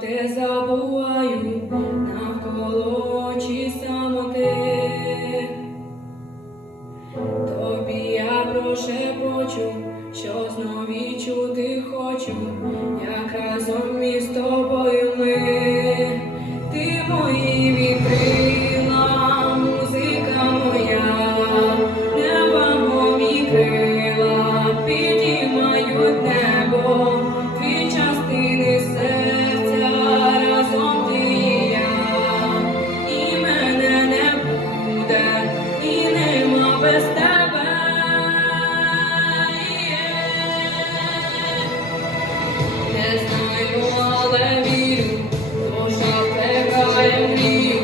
Проте забуваю навколо очі самоти. Тобі я прошепочу, що знов відчути хочу, як разом із тобою ми. Ти мої вітрила, музика моя, невагомі крила підіймають небо, дві частини серця, разом ти і я, і мене не буде, і нема без тебе. Не знаю, але вірю, душа втекає в мрію.